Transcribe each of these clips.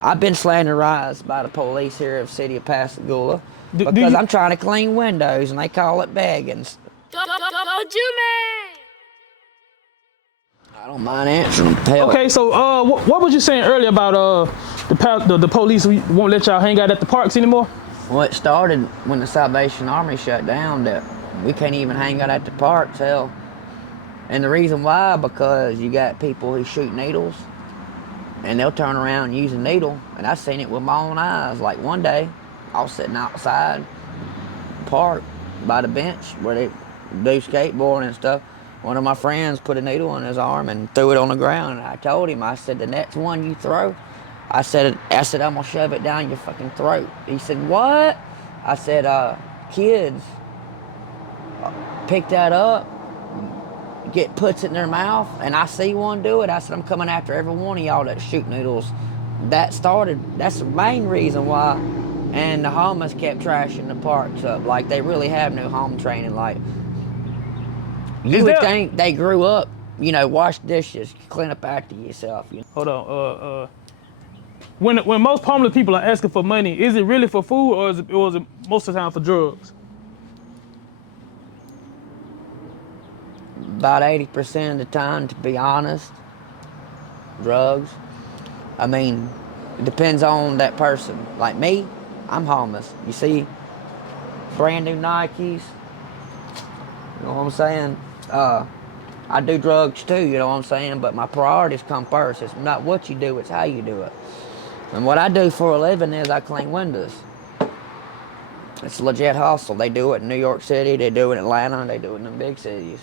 I've been slanderized by the police here of the city of Pascagoula Do because you? I'm trying to clean windows and they call it begging. Go, Jimmy! I don't mind answering them. Hell, Okay, so what was you saying earlier about the police won't let y'all hang out at the parks anymore? well, it started when the Salvation Army shut down that we can't even hang out at the parks, hell. And the reason why, because you got people who shoot needles and they'll turn around and use a needle. And I seen it with my own eyes. Like one day, I was sitting outside the park by the bench where they do skateboarding and stuff. One of my friends put a needle in his arm and threw it on the ground. And I told him, I said, the next one you throw, I said, I'm gonna shove it down your fucking throat. He said, what? I said, kids pick that up, puts it in their mouth, and I see one do it. I said, I'm coming after every one of y'all that shoot needles. That's the main reason why. And the homeless kept trashing the parks up. Like, they really have no home training. Like, you would think they grew up, wash dishes, clean up after yourself. Hold on. When most homeless people are asking for money, is it really for food or is it most of the time for drugs? About 80% of the time, to be honest, drugs. I mean, it depends on that person. Like me, I'm homeless. You see, brand new Nikes. You know what I'm saying? I do drugs too, you know what I'm saying? But my priorities come first. It's not what you do, it's how you do it. And what I do for a living is I clean windows. It's a legit hustle. They do it in New York City, they do it in Atlanta, they do it in the big cities.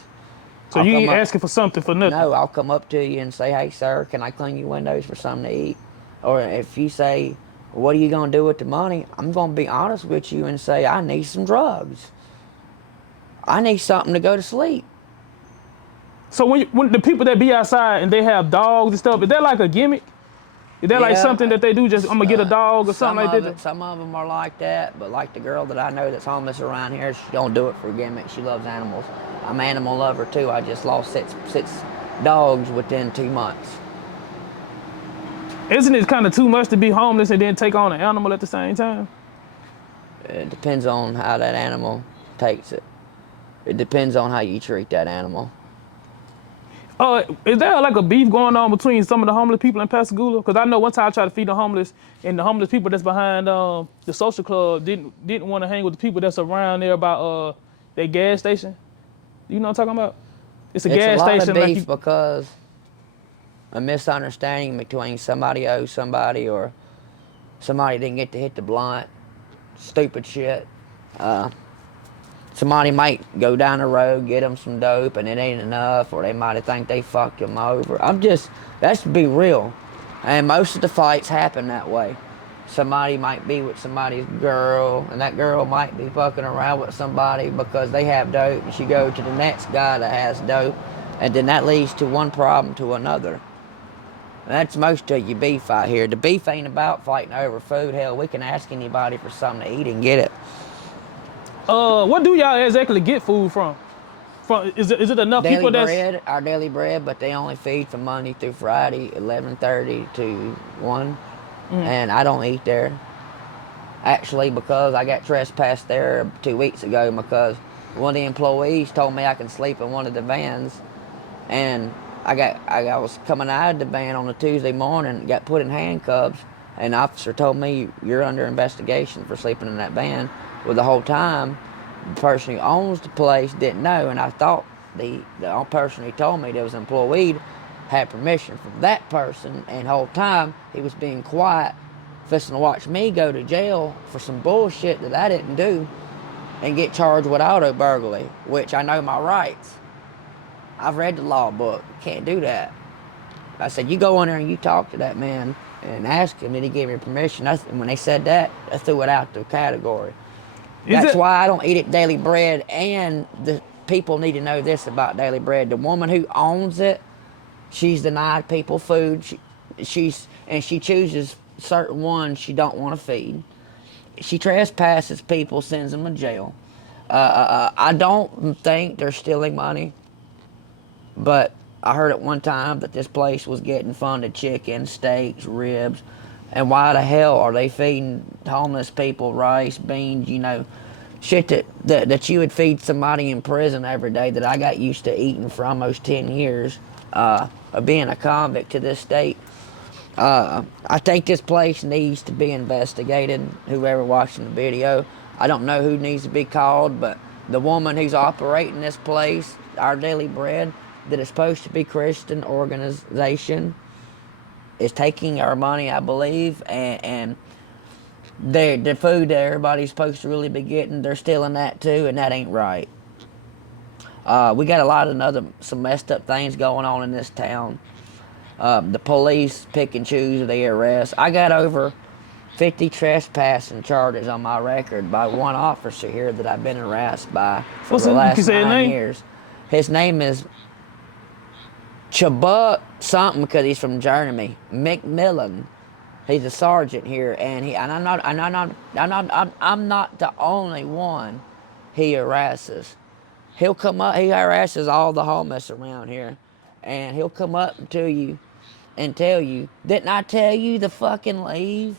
So you ain't asking for something for nothing? No, I'll come up to you and say, hey, sir, can I clean your windows for something to eat? Or if you say, what are you going to do with the money? I'm going to be honest with you and say, I need some drugs. I need something to go to sleep. So when the people that be outside and they have dogs and stuff, is that like a gimmick? Is that like something that they do, just I'm going to get a dog or something like that? Some of them are like that, but like the girl that I know that's homeless around here, she don't do it for a gimmick. She loves animals. I'm an animal lover too. I just lost six dogs within 2 months. Isn't it kind of too much to be homeless and then take on an animal at the same time? It depends on how that animal takes it. It depends on how you treat that animal. Is there like a beef going on between some of the homeless people in Pascagoula? Because I know one time I tried to feed the homeless, and the homeless people that's behind the social club didn't want to hang with the people that's around there by their gas station. You know what I'm talking about? It's a gas station. It's a lot of beef because a misunderstanding between somebody owes somebody, or somebody didn't get to hit the blunt. Stupid shit. Somebody might go down the road, get them some dope, and it ain't enough, or they might think they fucked them over. That's to be real. And most of the fights happen that way. Somebody might be with somebody's girl, and that girl might be fucking around with somebody because they have dope, and she goes to the next guy that has dope, and then that leads to one problem to another. And that's most of your beef out here. The beef ain't about fighting over food. Hell, we can ask anybody for something to eat and get it. What do y'all exactly get food from? Is it enough people that's... Our daily bread, but they only feed from Monday through Friday, 11:30 to 1. And I don't eat there. Actually, because I got trespassed there 2 weeks ago because one of the employees told me I can sleep in one of the vans. And I was coming out of the van on a Tuesday morning, got put in handcuffs, and the officer told me, you're under investigation for sleeping in that van. Well, the whole time, the person who owns the place didn't know, and I thought the person who told me there was an employee had permission from that person, and the whole time he was being quiet, fixing to watch me go to jail for some bullshit that I didn't do and get charged with auto burglary, which I know my rights. I've read the law book. Can't do that. I said, you go in there and you talk to that man and ask him, did he give me permission? And when they said that, I threw it out the category. That's why I don't eat at Daily Bread, and the people need to know this about Daily Bread. The woman who owns it, she's denied people food. She chooses certain ones she don't want to feed. She trespasses people, sends them to jail. I don't think they're stealing money, but I heard at one time that this place was getting funded chicken, steaks, ribs, And why the hell are they feeding homeless people rice, beans, shit that you would feed somebody in prison every day that I got used to eating for almost 10 years of being a convict to this state. I think this place needs to be investigated, whoever watching the video. I don't know who needs to be called, but the woman who's operating this place, Our Daily Bread, that is supposed to be Christian organization, is taking our money, I believe, and the food that everybody's supposed to really be getting, they're stealing that too, and that ain't right. We got a lot of some messed up things going on in this town. The police pick and choose who they arrest. I got over 50 trespassing charges on my record by one officer here that I've been harassed by for the last 9 years. His name is Chabuk something because he's from Germany. McMillan. He's a sergeant here, and I'm not the only one he harasses. He'll come up. He harasses all the homeless around here, and he'll come up to you and tell you, "Didn't I tell you to fucking leave?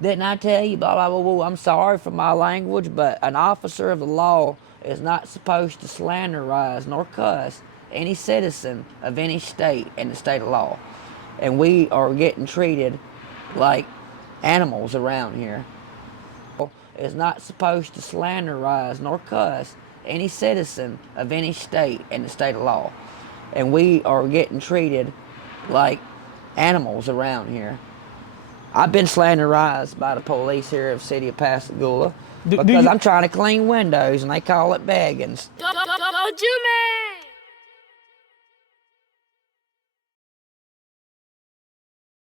Didn't I tell you?" Blah blah blah blah. I'm sorry for my language, but an officer of the law is not supposed to slanderize nor cuss any citizen of any state in the state of law, and we are getting treated like animals around here. Is not supposed to slanderize nor cuss any citizen of any state in the state of law, and we are getting treated like animals around here. I've been slanderized by the police here of the city of Pascagoula because I'm trying to clean windows and they call it begging. Go, Juman!